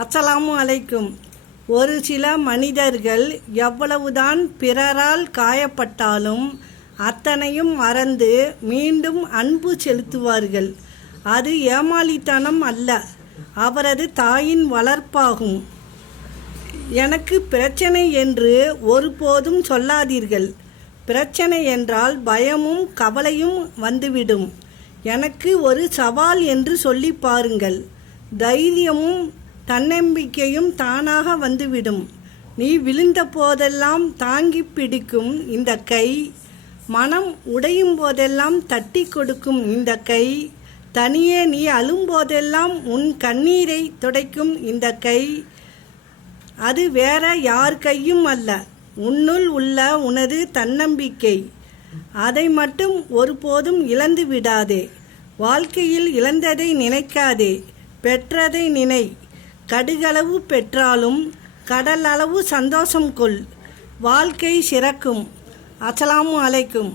அஸ்ஸலாமு அலைக்கும். ஒரு சில மனிதர்கள் எவ்வளவுதான் பிறரால் காயப்பட்டாலும் அத்தனையும் மறந்து மீண்டும் அன்பு செலுத்துவார்கள். அது ஏமாளித்தனம் அல்ல, அவரது தாயின் வளர்ப்பாகும். எனக்கு பிரச்சனை என்று ஒருபோதும் சொல்லாதீர்கள். பிரச்சனை என்றால் பயமும் கவலையும் வந்துவிடும். எனக்கு ஒரு சவால் என்று சொல்லி பாருங்கள். தைரியமும் தன்னம்பிக்கையும் தானாக வந்துவிடும். நீ விழுந்த போதெல்லாம் தாங்கி பிடிக்கும் இந்த கை, மனம் உடையும் போதெல்லாம் தட்டி கொடுக்கும் இந்த கை, தனியே நீ அழும்போதெல்லாம் உன் கண்ணீரை துடைக்கும் இந்த கை, அது வேற யார் கையும் அல்ல, உன்னுள் உள்ள உனது தன்னம்பிக்கை. அதை மட்டும் ஒருபோதும் இழந்து விடாதே. வாழ்க்கையில் இழந்ததை நினைக்காதே, பெற்றதை நினை. கடுகளவு பெற்றாலும் கடல் அளவு சந்தோஷம் கொள். வாழ்க்கை சிறக்கும். அஸ்ஸலாமு அலைக்கும்.